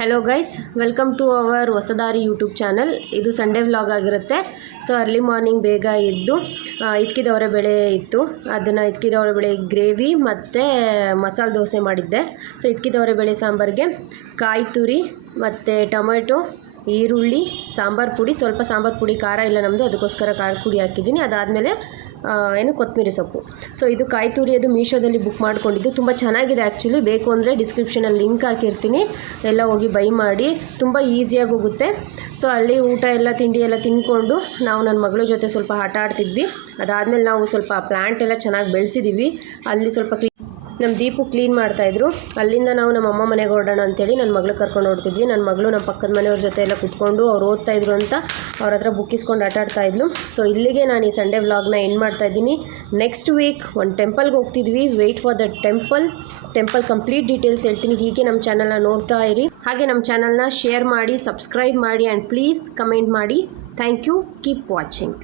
Hello guys, welcome to our Hosadari YouTube channel. ಇದು Sunday vlog ಆಗಿರುತ್ತೆ. So early morning ಬೇಗ ಎದ್ದು ಇಟ್ಕಿದವರೆ ಬೇಳೆ ಇತ್ತು, ಅದನ್ನು ಇಟ್ಕಿದವರೆ ಬೇಳೆ ಗ್ರೇವಿ ಮತ್ತು ಮಸಾಲೆ ದೋಸೆ ಮಾಡಿದ್ದೆ. ಸೊ ಇಟ್ಕಿದವರೆ ಬೇಳೆ ಸಾಂಬಾರಿಗೆ ಕಾಯಿ ತುರಿ ಮತ್ತು ಟೊಮೆಟೊ, ಈರುಳ್ಳಿ, ಸಾಂಬಾರು ಪುಡಿ, ಸ್ವಲ್ಪ ಸಾಂಬಾರು ಪುಡಿ, ಖಾರ ಇಲ್ಲ ನಮ್ಮದು, ಅದಕ್ಕೋಸ್ಕರ ಖಾರ ಪುಡಿ ಹಾಕಿದ್ದೀನಿ. ಅದಾದಮೇಲೆ ಕೊತ್ತಂಬರಿ ಸೊಪ್ಪು. ಸೊ ಇದು ಕಾಯಿ ತುರಿ ಅದು ಮೀಶೋದಲ್ಲಿ ಬುಕ್ ಮಾಡ್ಕೊಂಡಿದ್ದು, ತುಂಬ ಚೆನ್ನಾಗಿದೆ ಆ್ಯಕ್ಚುಲಿ. ಬೇಕು ಅಂದರೆ ಡಿಸ್ಕ್ರಿಪ್ಷನಲ್ಲಿ ಲಿಂಕ್ ಹಾಕಿರ್ತೀನಿ, ಎಲ್ಲ ಹೋಗಿ ಬೈ ಮಾಡಿ. ತುಂಬ ಈಸಿಯಾಗಿ ಹೋಗುತ್ತೆ. ಸೊ ಅಲ್ಲಿ ಊಟ ಎಲ್ಲ ತಿಂಡಿ ಎಲ್ಲ ತಿಂದ್ಕೊಂಡು ನಾವು ನನ್ನ ಮಗಳ ಜೊತೆ ಸ್ವಲ್ಪ ಆಟ ಆಡ್ತಿದ್ವಿ. ಅದಾದಮೇಲೆ ನಾವು ಸ್ವಲ್ಪ ಪ್ಲ್ಯಾಂಟ್ ಎಲ್ಲ ಚೆನ್ನಾಗಿ ಬೆಳೆಸಿದ್ದೀವಿ. ಅಲ್ಲಿ ಸ್ವಲ್ಪ ನಮ್ಮ ದೀಪು ಕ್ಲೀನ್ ಮಾಡ್ತಾಯಿದ್ರು. ಅಲ್ಲಿಂದ ನಾವು ನಮ್ಮ ಅಮ್ಮ ಮನೆಗೆ ಹೊರಡೋಣ ಅಂತೇಳಿ ನನ್ನ ಮಗಳು ಕರ್ಕೊಂಡು ಹೊಡ್ತಿದ್ವಿ. ನನ್ನ ಮಗಳು ನಮ್ಮ ಪಕ್ಕದ ಮನೆಯವ್ರ ಜೊತೆ ಎಲ್ಲ ಕೂತ್ಕೊಂಡು ಅವ್ರು ಓದ್ತಾಯಿದ್ರು ಅಂತ ಅವ್ರ ಹತ್ರ ಬುಕ್ ಇಸ್ಕೊಂಡು ಆಟ ಆಡ್ತಾಯಿದ್ಲು. ಸೊ ಇಲ್ಲಿಗೆ ನಾನು ಈ ಸಂಡೇ ವ್ಲಾಗ್ನ ಎಂಡ್ ಮಾಡ್ತಾಯಿದ್ದೀನಿ. ನೆಕ್ಸ್ಟ್ ವೀಕ್ ಒಂದು ಟೆಂಪಲ್ಗೆ ಹೋಗ್ತಿದ್ವಿ. Wait for the temple complete details ಹೇಳ್ತೀನಿ. ಹೀಗೆ ನಮ್ಮ ಚಾನಲ್ನ ನೋಡ್ತಾ ಇರಿ. ಹಾಗೆ ನಮ್ಮ ಚಾನಲ್ನ ಶೇರ್ ಮಾಡಿ, ಸಬ್ಸ್ಕ್ರೈಬ್ ಮಾಡಿ ಆ್ಯಂಡ್ ಪ್ಲೀಸ್ ಕಮೆಂಟ್ ಮಾಡಿ. Thank you. Keep watching.